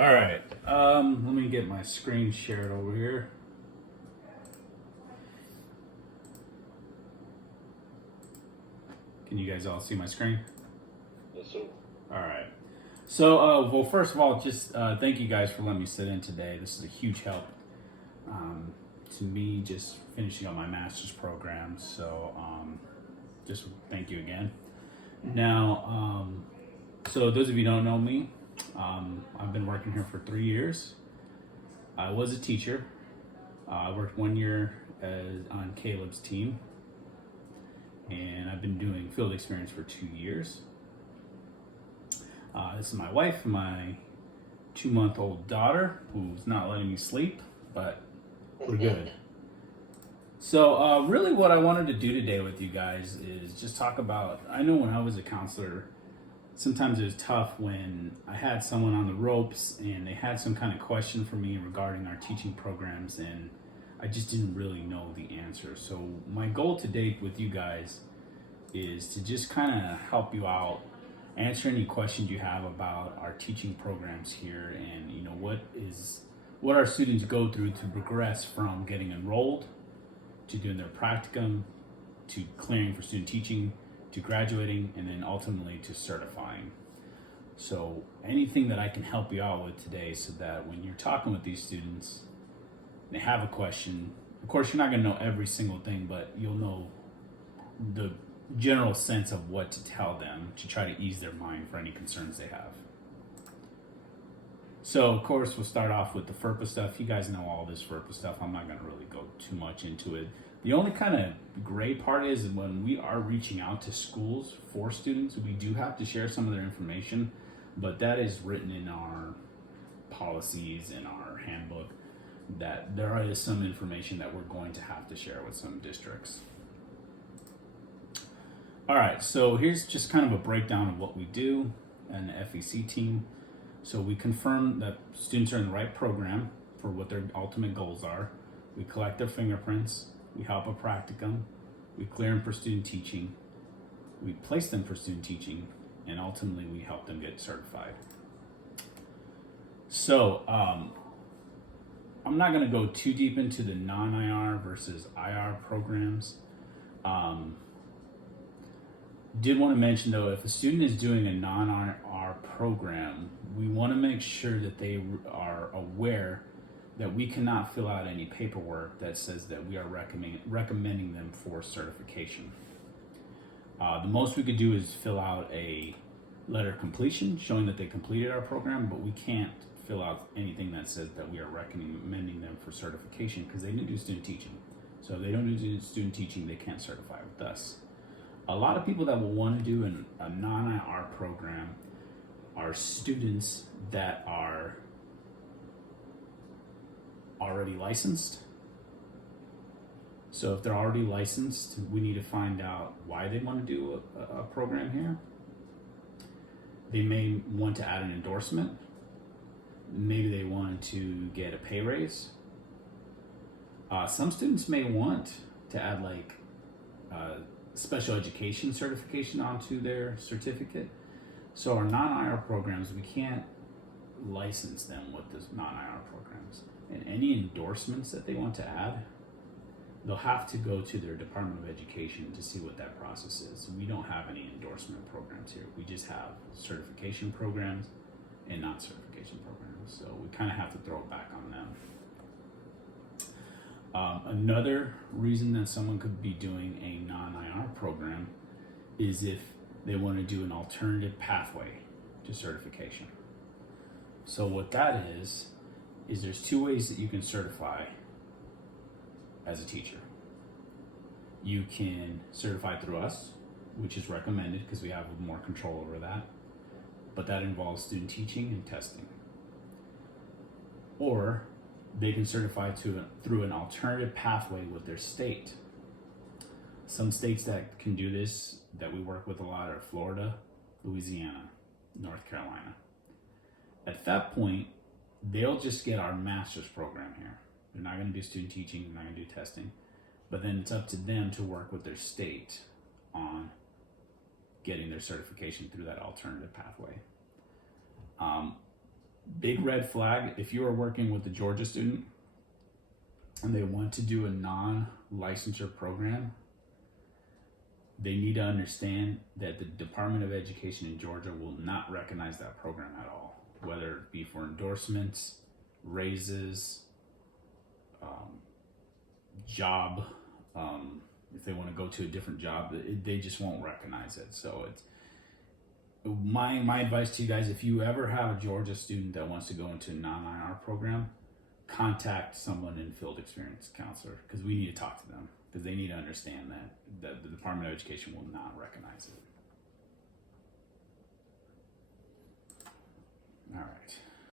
All right. Let me get my screen shared over here. Can you guys all see my screen? Yes, sir. All right. So, well, first of all, just thank you guys for letting me sit in today. This is a huge help to me just finishing up my master's program. So, just thank you again. Now, so those of you who don't know me, I've been working here for 3 years. I was a teacher. I worked 1 year on Caleb's team, and I've been doing field experience for 2 years. This is my wife, my 2-month-old daughter, who's not letting me sleep, but we're good. So really what I wanted to do today with you guys is just talk about, I know when I was a counselor, sometimes it was tough when I had someone on the ropes and they had some kind of question for me regarding our teaching programs, and I just didn't really know the answer. So my goal today with you guys is to just kind of help you out, answer any questions you have about our teaching programs here, and you know what our students go through to progress from getting enrolled to doing their practicum to clearing for student teaching to graduating and then ultimately to certifying. So anything that I can help you out with today so that when you're talking with these students, they have a question. Of course, you're not going to know every single thing, but you'll know the general sense of what to tell them to try to ease their mind for any concerns they have. So, of course, we'll start off with the FERPA stuff. You guys know all this FERPA stuff. I'm not going to really go too much into it. The only kind of gray part is when we are reaching out to schools for students, we do have to share some of their information, but that is written in our policies, in our handbook, that there is some information that we're going to have to share with some districts. All right, so here's just kind of a breakdown of what we do in the FEC team. So we confirm that students are in the right program for what their ultimate goals are. We collect their fingerprints. We help a practicum. We clear them for student teaching. We place them for student teaching, and ultimately we help them get certified. So I'm not going to go too deep into the non-IR versus IR programs. Did want to mention though, if a student is doing a non-IR program, we want to make sure that they are aware that we cannot fill out any paperwork that says that we are recommending them for certification. The most we could do is fill out a letter of completion showing that they completed our program, but we can't fill out anything that says that we are recommending them for certification because they didn't do student teaching. So if they don't do student teaching, they can't certify with us. A lot of people that will want to do a non-IR program are students that are already licensed. So if they're already licensed, we need to find out why they want to do a program here. They may want to add an endorsement. Maybe they want to get a pay raise. Some students may want to add like special education certification onto their certificate. So our non-IR programs, we can't license them with the non-IR programs. And any endorsements that they want to add, they'll have to go to their Department of Education to see what that process is. We don't have any endorsement programs here. We just have certification programs and not certification programs. So we kind of have to throw it back on them. Another reason that someone could be doing a non-IR program is if they want to do an alternative pathway to certification. So what that is there's 2 ways that you can certify as a teacher. You can certify through us, which is recommended because we have more control over that, but that involves student teaching and testing. Or they can certify through an alternative pathway with their state. Some states that can do this that we work with a lot are Florida, Louisiana, North Carolina. At that point, they'll just get our master's program here. They're not going to do student teaching, they're not going to do testing, but then it's up to them to work with their state on getting their certification through that alternative pathway. Big red flag, if you are working with a Georgia student and they want to do a non-licensure program, they need to understand that the Department of Education in Georgia will not recognize that program at all, whether it be for endorsements, raises, job, if they want to go to a different job, they just won't recognize it. So it's my advice to you guys: if you ever have a Georgia student that wants to go into a non-IR program, contact someone in field experience counselor, because we need to talk to them, because they need to understand that the Department of Education will not recognize it. All right.